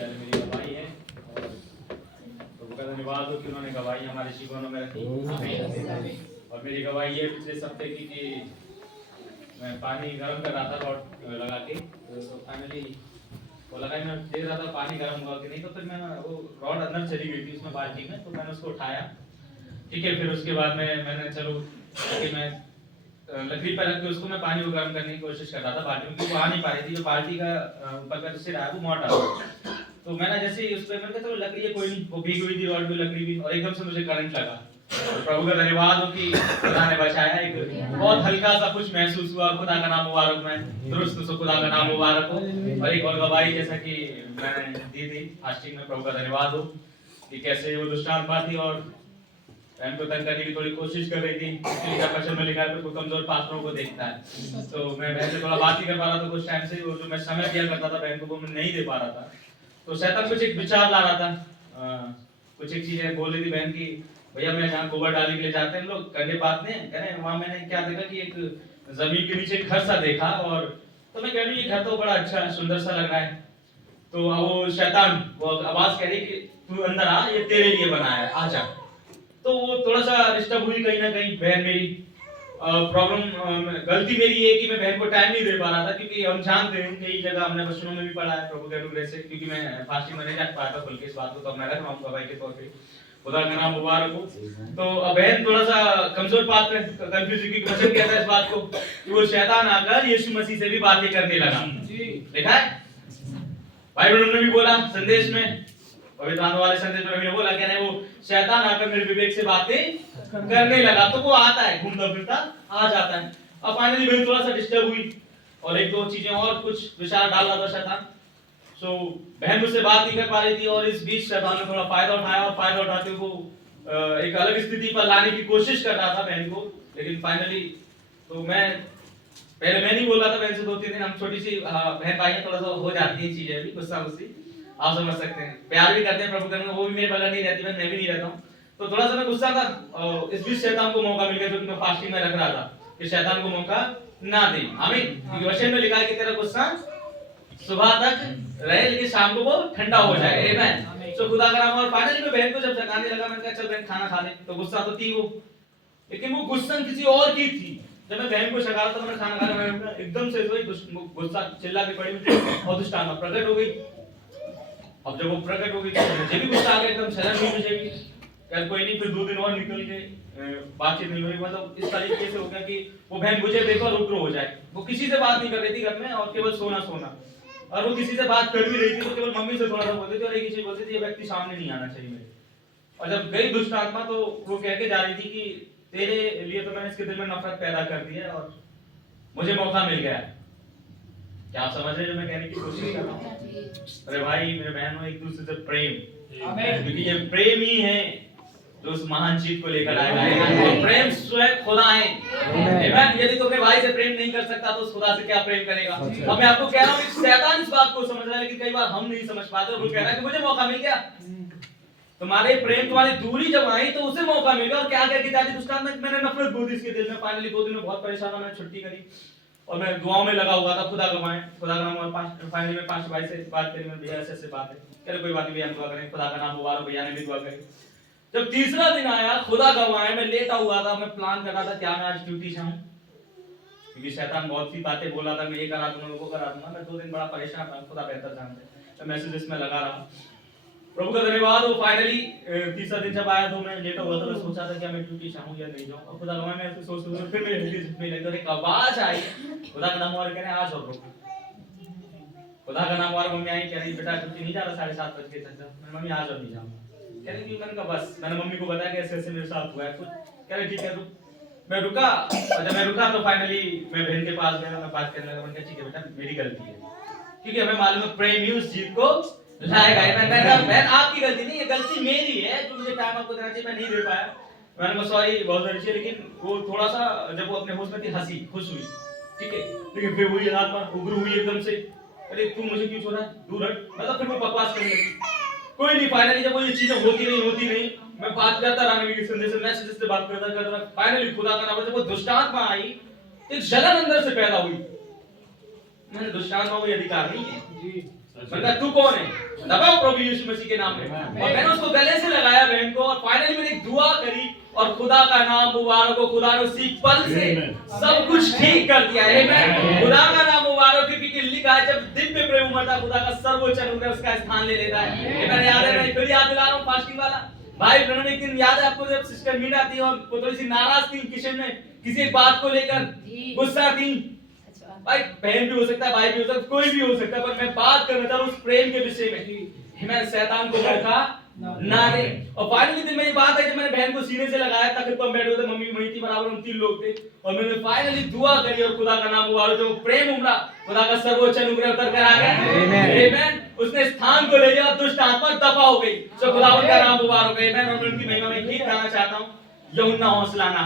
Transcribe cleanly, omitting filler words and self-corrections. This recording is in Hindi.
पहले मेरी गवाही है और प्रभु का धन्यवाद हो कि उन्होंने गवाही हमारे जीवनों में रखी। और मेरी गवाही है पिछले हफ्ते की कि मैं पानी गर्म कर रहा था रॉड लगा के, तो फाइनली वो लगा, मैं देख रहा था पानी गर्म हुआ कि नहीं, तो फिर मैं वो रॉड अंदर चली गई थी उसमें बाल्टी में, तो मैंने उसको उठाया। ठीक है, फिर उसके बाद मैंने चलो कि मैं लकड़ी पर रख के उसको मैं पानी को गर्म करने की कोशिश कर रहा था बाल्टी में, क्योंकि वो आ नहीं पा रही थी। जो बाल्टी का ऊपर का सिर है वो मोटा, तो मैंने जैसे ही उस पर मैंने कहा तो लकड़ी है कोई नहीं, वो भीगी हुई थी रॉड भी, लकड़ी भी, और एकदम से मुझे करंट लगा। और प्रभु का धन्यवाद हो कि खुदा ने बचाया। एक बहुत हल्का सा कुछ महसूस हुआ। खुदा का नाम मुबारक, मैं दुरुस्त सो खुदा का नाम मुबारक हो। और एक और गवाही जैसा कि मैंने दी थी फास्टिंग में, प्रभु का धन्यवाद हो कि कैसे वो दुष्टांत पाती और बहन को तंग करने की थोड़ी कोशिश कर रही थी। इसलिए वचन में लिखा है, कमजोर पात्रों को देखता है। तो मैं बहन से थोड़ा बात ही कर पा रहा था कुछ टाइम से, वो जो मैं समय दिया करता था बहन को वो मैं नहीं दे पा रहा था। तो शैतान कुछ एक विचार ला रहा था, कुछ एक चीजें बोल रही थी बहन की, भैया मैं जहाँ गोबर डालने के लिए जाते हैं लोग करने बात नहीं कह रहे, वहां मैंने क्या देखा कि एक जमीन के नीचे घर सा देखा, और तो मैं कह रही ये घर तो बड़ा अच्छा सुंदर सा लग रहा है। तो वो शैतान वो आवाज कह रही कि तू अंदर आ, ये तेरे लिए बनाया है, आ जा। तो वो थोड़ा सा डिस्टर्ब हुई कहीं ना कहीं बहन मेरी। प्रॉब्लम गलती मेरी है कि मैं बहन को टाइम नहीं दे पा रहा था, क्योंकि हम जानते हैं कई जगह हमने वचनों में भी पढ़ा है प्रभु के अनुग्रह से, क्योंकि मैं फास्टिंग में नहीं जा पाया था खुल के इस बात को, तो मैं रख रहा हूँ गवाही के तौर पे। खुदा का नाम मुबारक हो। तो बहन थोड़ा सा कमजोर बात में कंफ्यूज, क्योंकि वचन कहता है इस बात को कि वो शैतान आकर यीशु मसीह से भी बातें करने लगा। देखा है बाइबल में भी बोला संदेश में, पवित्र आत्मा वाले संदेश में भी बोला, कहने वो शैतान आकर मेरे विवेक से बातें करने लगा। तो वो आता है घूमता फिरता आ जाता है। अब फाइनली बहन थोड़ा सा डिस्टर्ब हुई और एक दो चीजें और कुछ विचार डाल रहा था शैतान। सो बहन मुझसे बात नहीं कर पा रही थी, और इस बीच शैतान ने थोड़ा फायदा उठाया, और फायदा उठाते हुए वो एक अलग स्थिति पर लाने की कोशिश कर रहा था बहन को। लेकिन फाइनली तो मैं पहले मैं नहीं बोल रहा था बहन से, 2-3 दिन हम छोटी सी बहन भाई हैं, थोड़ा सा हो जाती है चीजें भी, गुस्सा गुस्सी आप समझ सकते हैं, प्यार भी करते हैं प्रभु करने, वो भी मेरे बगल नहीं रहती, मैं भी नहीं रहता हूँ। तो थोड़ा सा मैं गुस्सा था, और इस बीच शैतान को मौका मिल गया, जो कि मैं फास्टिंग में रख रहा था, कि शैतान को मौका ना दे। आमीन। क्योंकि वचन में लिखा है कि तेरा गुस्सा सुबह तक रहे, लेकिन शाम को वो ठंडा हो जाए। आमीन। तो खुदा का नाम। और फाइनली मैं बहन को जब जगाने लगा, मैंने कहा चल बहन खाना खा ले, तो गुस्सा तो थी वो, लेकिन वो गुस्सा किसी और की थी। जब मैं बहन को जगा रहा था, मैंने खाना खाया, मैं एकदम से गुस्सा चिल्ला के पड़ी और दुष्टांत प्रकट हो गई। अब जब वो प्रकट हो गई तो मुझे भी गुस्सा आ गया, एकदम शर्म हुई मुझे भी। यार कोई नहीं, फिर 2 दिन और निकल गए, बातचीत नहीं हुई। मतलब इस तरीके से हो गया कि वो बहन मुझे देखो और रुक हो जाए। वो किसी से बात नहीं कर रही थी घर में, और केवल सोना सोना, और वो किसी से बात कर भी रही थी तो केवल मम्मी से थोड़ा सा बोलती थी, और एक ही चीज बोलती थी, ये व्यक्ति सामने नहीं आना चाहिए मेरे। और जब गई दुष्ट आत्मा, तो वो कह के जा रही थी कि तेरे लिए तो मैंने इसके दिल में नफरत पैदा कर दी है, और मुझे मौका मिल गया। क्या आप समझ रहे हैं जो मैं कहने की कोशिश कर रहा हूँ? अरे भाई मेरे बहनों, एक दूसरे से प्रेम, क्योंकि ये प्रेम ही है जो उस महान जीत को लेकर आएगा। और प्रेम स्वयं खुदा है। आमीन। यदि तो अपने भाई से प्रेम नहीं कर सकता तो उस खुदा से क्या प्रेम करेगा? अब मैं आपको कह रहा हूँ कि शैतान इस बात को समझ रहा है, लेकिन कई बार हम नहीं समझ पाते। वो कह रहा है कि मुझे मौका मिल गया, तुम्हारे प्रेम तुम्हारी दूरी जब आई तो उसे मौका मिल गया। और क्या क्या किया दुष्टांत में, मैंने नफरत बोल दी इसके दिल में। फाइनली 2 दिन में बहुत परेशान था, मैंने छुट्टी करी और मैं दुआओं में लगा हुआ था। खुदा गवाए, खुदा का नाम। और फाइनली में 5 भाई से बात करी, मैं भैया ऐसे बात है, कह रहे कोई बात नहीं भैया, हम दुआ करें। खुदा का नाम मुबारक, भैया ने भी दुआ करी। जब तीसरा दिन आया, खुदा गवाए, मैं लेटा हुआ था, मैं प्लान कर रहा था क्या मैं आज ड्यूटी जाऊं, क्योंकि शैतान बहुत सी बातें बोला था, मैं ये करा दूंगा वो करा दूंगा। मैं 2 दिन बड़ा परेशान था, खुदा बेहतर जानता है। मैं मैसेजेस में लगा रहा, प्रभु का धन्यवाद हो। फाइनली तीसरा दिन जब आया तो मैं लेटा हुआ था, मैं सोचा था क्या मैं ड्यूटी जाऊं या नहीं जाऊं। और खुदा गवाए, मैं ऐसे सोच सोच फिर मेरी हड्डी झुकने लगी, और एक आवाज आई, खुदा का नाम और कहने आज और रुको। खुदा का नाम और मम्मी आई, कह रही बेटा ड्यूटी नहीं जा रहा, 7:30 बज गए तक। मैं मम्मी आज और नहीं जाऊंगा। कह रही मैंने कहा बस, मैंने मम्मी को बताया कि ऐसे ऐसे मेरे साथ हुआ है कुछ। कह रही ठीक है रुक। मैं रुका, और जब मैं रुका तो फाइनली मैं बहन के पास गया, मैं बात करने लगा। मैंने कहा ठीक है बेटा मेरी गलती है, क्योंकि हमें मालूम है प्रेम ही उस जीत को लाएगा। मैंने कहा बहन आपकी गलती नहीं, ये गलती मेरी है, जो मुझे टाइम आपको देना चाहिए मैं नहीं दे पाया। मैंने कहा सॉरी बहुत सारी चीजें, लेकिन वो थोड़ा सा जब वो अपने होश में थी हंसी खुश हुई, ठीक है। लेकिन फिर वही आत्मा उग्र हुई एकदम से, अरे तू मुझे क्यों छोड़ा, दूर हट। मतलब फिर वो बकवास करने लगी। कोई नहीं, फाइनली जब वो ये चीजें होती नहीं, मैं बात करता रहा, नोटिफिकेशन से मैसेज से बात करता रहा। फाइनली खुदा का नाम, जब वो दुष्टात्मा आई, एक जलन अंदर से पैदा हुई। मैंने दुष्टात्मा को ये अधिकार नहीं है जी। मैंने कहा तू कौन है? दबाओ प्रभु यीशु मसीह के नाम में। और मैंने उसको गले से लगाया बहन को, और फाइनली मैंने एक दुआ करी और खुदा का नाम मुबारक हो। खुदा ने उसी पल से सब कुछ ठीक कर दिया। आमीन। खुदा का नाम मुबारक हो, क्योंकि लिखा है जब दिव्य प्रेम उमड़ता खुदा का सर्वोच्च अनुग्रह उसका स्थान ले लेता है। मैंने याद है, मैं फिर याद दिला रहा हूँ फास्टिंग वाला भाई ब्रनम। एक दिन याद है आपको जब सिस्टर मीना थी और वो थोड़ी सी नाराज थी किचन में किसी एक बात को लेकर, गुस्सा थी। भाई बहन भी हो सकता है, भाई भी हो सकता है, कोई भी हो सकता है, पर मैं बात कर रहा था उस प्रेम के विषय में। मैं शैतान को धोखा ना दे। और फाइनली दिन में ये बात है जब मैंने बहन को सीने से लगाया, तखत पर बैठे थे, मम्मी वहीं थी बराबर, हम 3 लोग थे, और मैंने फाइनली दुआ करी और खुदा का नाम मुबारक हो। प्रेम उमड़ा, खुदा का सर्वोच्च अनुग्रह उतर कर आ गया। आमीन। उसने स्थान को ले लिया और दुष्ट आत्मा दफा हो गई। सो खुदावंद का नाम मुबारक हो। आमीन। और मैं उनकी महिमा में गीत गाना चाहता हूं, यूहन्ना हौसला ना